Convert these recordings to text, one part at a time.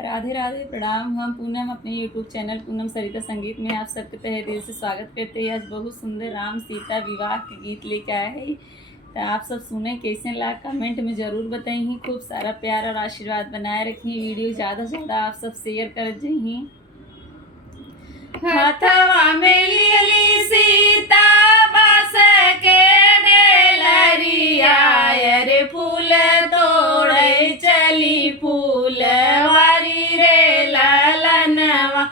राधे राधे प्रणाम। हम पूनम अपने यूट्यूब चैनल पूनम सरिता संगीत में आप सबके तहे दिल से स्वागत करते हैं। आज बहुत सुंदर राम सीता विवाह के गीत लेके आए हैं, तो आप सब सुने कैसे ला कमेंट में ज़रूर बताइए। खूब सारा प्यार और आशीर्वाद बनाए रखिए। वीडियो ज़्यादा से ज़्यादा आप सब शेयर कर जाइए। हथवा में लियली सीता बास के डेलरिया, रे फूल तोड़े चली फूलवारी रे ललनवा,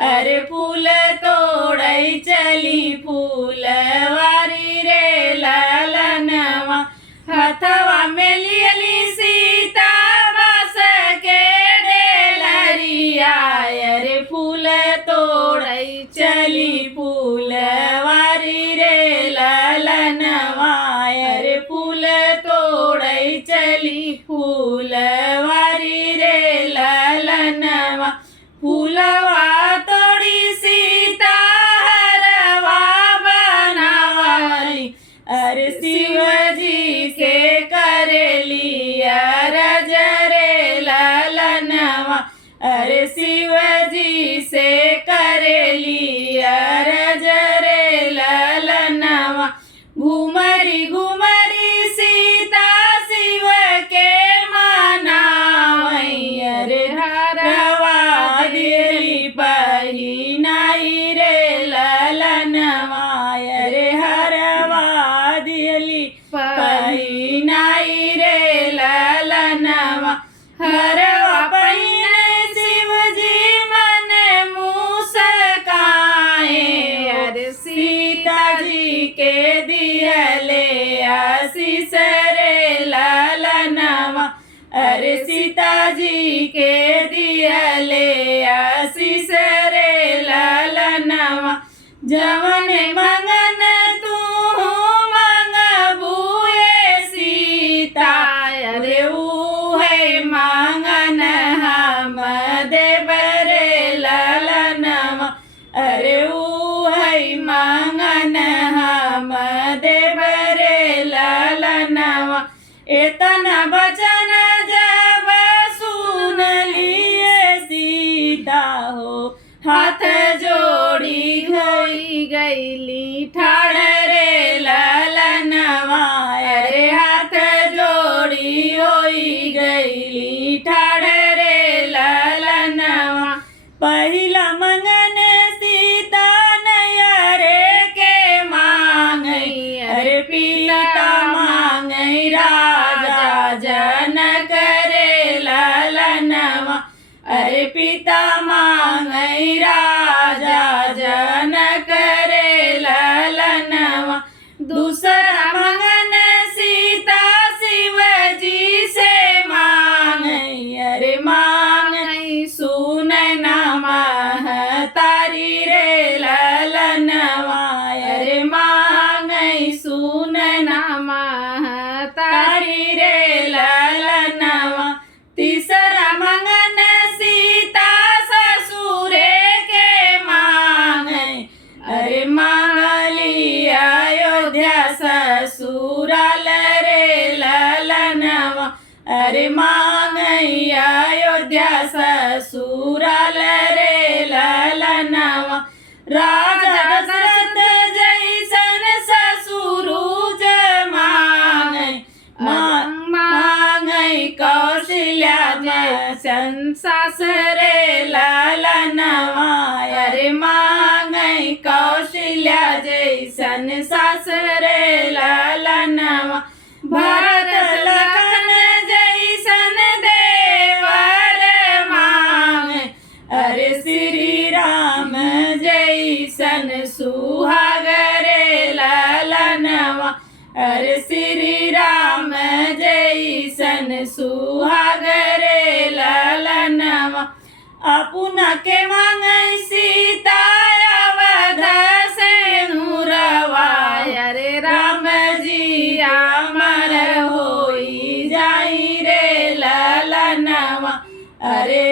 अरे फूल तोड़े चली फूलवारी रे ललनवा। हथवा में लियली सीता बास के डेलरिया, रे फूल तोड़ई चली फूलवारी रे ललनवा, रे फूल तोड़ई चली फूलवारी रे ललनवा। फूलवा तोड़ी सीता हरवा बनावली, अरे शिव जी के करेली अरज रे ललनवा, अरे शिव जी से करेली अरज रे ललनवा। घुमरी घुमरी सीता शिव के मनावई, अरे हरवा दिली पहिनाई रे ललनवा, अरे हरवा दिली पहिनाई रे ललनवा। हरवा पहिने शिव जी मन मुस्काए, अरे सीता जी के दियले आशीष रे ललनवा, अरे सीता जी के दियले आशीष रे ललनवा। जवन मंगन तू मंगबुए सीता, अरे उहे मांगन हम देव रे ललनवा, अरे उहे मांगन हम देव रे ललनवा। एतना बचन जब सुन लिए सीता हो, हाथ जोड़ी होई गईली ठाड़ रे ललनवा, अरे हाथ जोड़ी होई गईली ठाड़ रे ललनवा। पहिला मंगन सीता नयरे के मांगई, अरे पिता मांगई राजा जनक रे ललनवा, अरे पिता मांगई राजा जनक रे ललनवा। दूसरा मंगन सीता शिव जी से मांगई, अरे मांगई सुन महतारी रे ललनवा, अरे मांगई सुन महतारी रे ललनवा। तीसरा मंगन सीता ससुरे के मांगई, अरे मांगली अयोध्या ससुराल रे ललनवा, अरे मांगई अयोध्या ससुराल रे ललनवा। राजा दशरथ जैसन ससुरुज मांगई, मांगई कौशल्या जैसन सास रे ललनवा, अरे मांगई कौशल्या जैसन सास रे ललनवा। भरत लखन जैसन देवर मांगई, अरे श्री राम जैसन सुहाग रे ललनवा, अरे श्री राम जैसन सुहाग रे ललनवा। अपना के मांगई सीता अवध से नूरवा, अरे राम जी अमर होई जाई रे ललनवा, अरे